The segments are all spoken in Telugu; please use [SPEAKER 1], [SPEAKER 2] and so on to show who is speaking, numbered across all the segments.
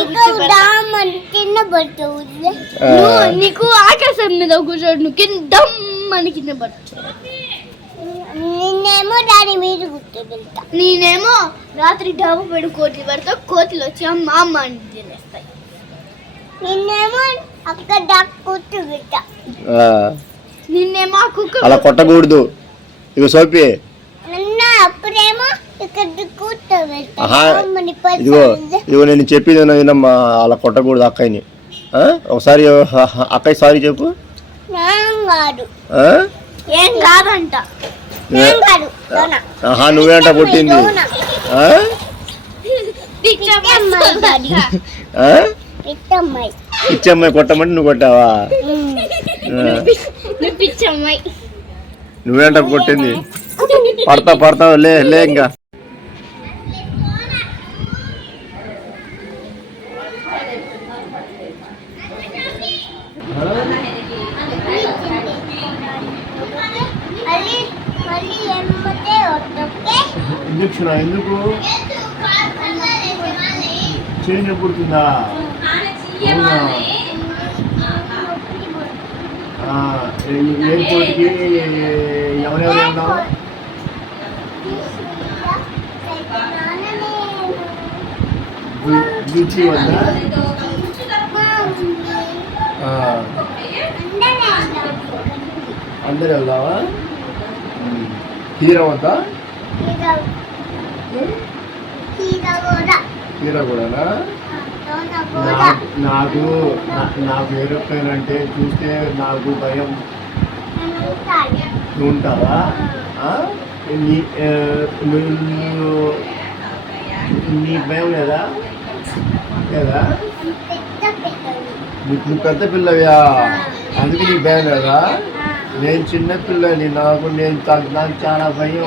[SPEAKER 1] కూర్చోబెడతా. నీకు ఆకాశం మీద కూర్చోడు నువ్వు కింద అని కింద పట్టు
[SPEAKER 2] నిన్నేమో దాని మీద కూర్చోబెట్ట
[SPEAKER 1] నేనేమో రాత్రి డాబు పడి కోతి పడితే కోతులు వచ్చి అమ్మ అమ్మ అని తినేస్తాయి.
[SPEAKER 2] నిన్నేమో అక్కడ దాకా కూర్చోబెట్ట
[SPEAKER 3] ఆ.
[SPEAKER 1] నిన్నేమో ఆ కుక్క
[SPEAKER 3] అలా కొట్టకూడదు. ఇగో సోపి ఇదిగో ఇదిగో నేను చెప్పింది వినమ్మా? అలా కొట్టకూడదు అక్కయ్యని? ఒకసారి అక్కయ్య సారీ చెప్పు.
[SPEAKER 2] నాంగాడు
[SPEAKER 3] ఆ?
[SPEAKER 1] ఏం కాదంట.
[SPEAKER 2] నాంగాడు లోన
[SPEAKER 3] ఆహా నువ్వే అంట కొట్టింది?
[SPEAKER 2] పిచ్చమ్మాయి.
[SPEAKER 3] కొట్టమంటే నువ్వు కొట్టావా?
[SPEAKER 2] ఉమ్.
[SPEAKER 3] ఆ.
[SPEAKER 1] నువ్వు పిచ్చమ్మాయి.
[SPEAKER 3] నువ్వే అంట కొట్టింది? పడతా పడతావు లే లే ఇంకా. ఇంజక్షన్ ఎందుకు? చేంజ్ పుడుతుందా అవునా? ఎయిర్పోర్ట్కి ఎవరెవరు ఉన్నావు? బీచ్ వద్ద? అందరు వెళ్దావా? హీరో వద్దా? నాకు నా- ఏరోప్లేన్ అంటే చూస్తే నాకు భయం. ఉంటావా? నీ నీకు భయం లేదా? లేదా? నీకు నువ్వు పెద్ద పిల్లవ్యా అందుకే నీకు భయం లేదా? నేను చిన్న పిల్లని నాకు నేను నాకు చాలా భయం.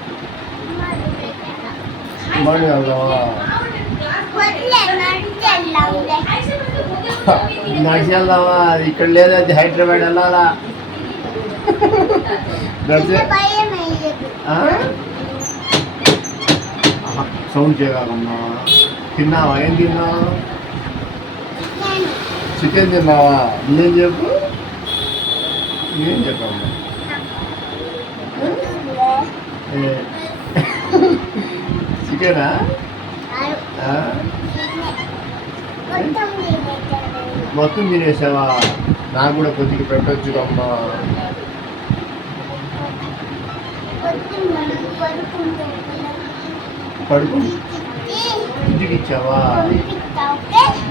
[SPEAKER 3] ఆ? విమానం వెళ్దామా నడిచి వెళ్దామా అది ఇక్కడ లేదా అది హైదరాబాద్ వెళ్ళాలా? నడిచి సౌండ్ చేయగలమ్మా తిన్నావా? ఏం తిన్నావా? చికెన్. తిన్నావా? నువ్వేం చెప్పు? నువ్వేం చెప్పమ్మా ఆ? మొత్తం తినేసావా? నాకు కూడా కొద్దిగా పెట్టొచ్చు అమ్మా. పడుకు. ఇంటికి ఇచ్చావా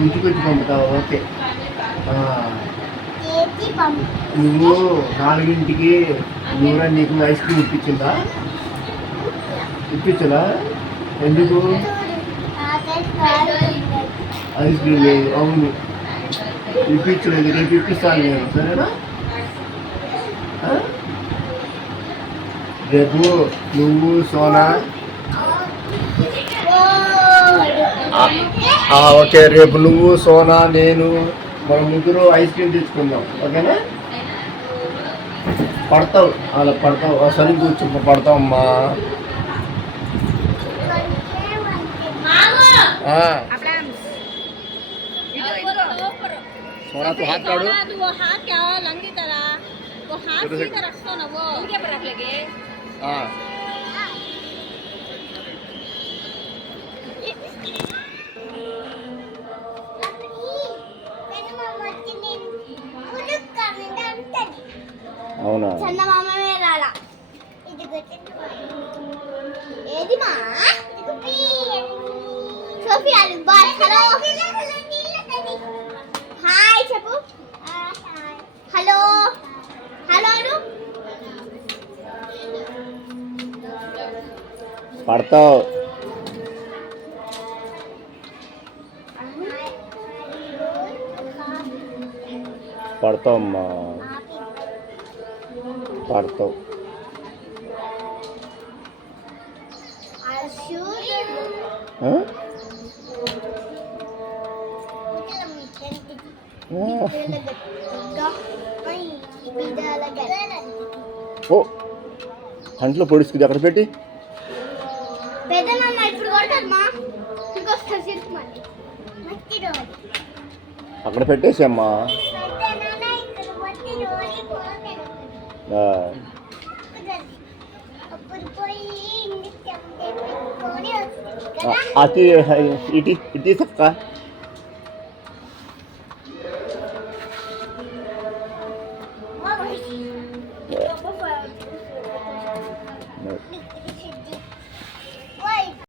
[SPEAKER 3] ఇంటికి వచ్చి పంపుతావా? ఓకే. నువ్వు నాలుగింటికి నువ్వురా నీకు ఐస్ క్రీమ్ ఇప్పించిందా? ఇప్పించదా ఎందుకు? ఐస్ క్రీమ్ లేదు అవును. ఇప్పించలేదు రేపు ఇప్పిస్తాను నేను సరేనా? రేపు నువ్వు సోనా? ఓకే రేపు నువ్వు సోనా నేను మన ముగ్గురు ఐస్ క్రీమ్ తెచ్చుకుందాం ఓకేనా? పడతావు అలా పడతావు ఆ, సరి కూర్చో పడతావమ్మా. सोना तो हाथ काढो
[SPEAKER 4] वो हाथ क्या लंगी तरह वो हाथ सीधा रख दो ना वो उनके पर रख लेंगे
[SPEAKER 3] हां
[SPEAKER 1] అవునా
[SPEAKER 2] చందమామ రాలా
[SPEAKER 5] ఇది
[SPEAKER 2] ఏది మా సోఫీ అది బాయ్ హలో హాయ్ చెప్పు హలో హలో అను
[SPEAKER 1] పడతావు. పడతావు అమ్మా. పడతావు. ఆ? ఓ కంట్లో పొడుచుకుంది అక్కడ పెట్టి.
[SPEAKER 2] పెద్ద నాన్న ఇప్పుడు కొడతారు మా ఇంకొస్తారు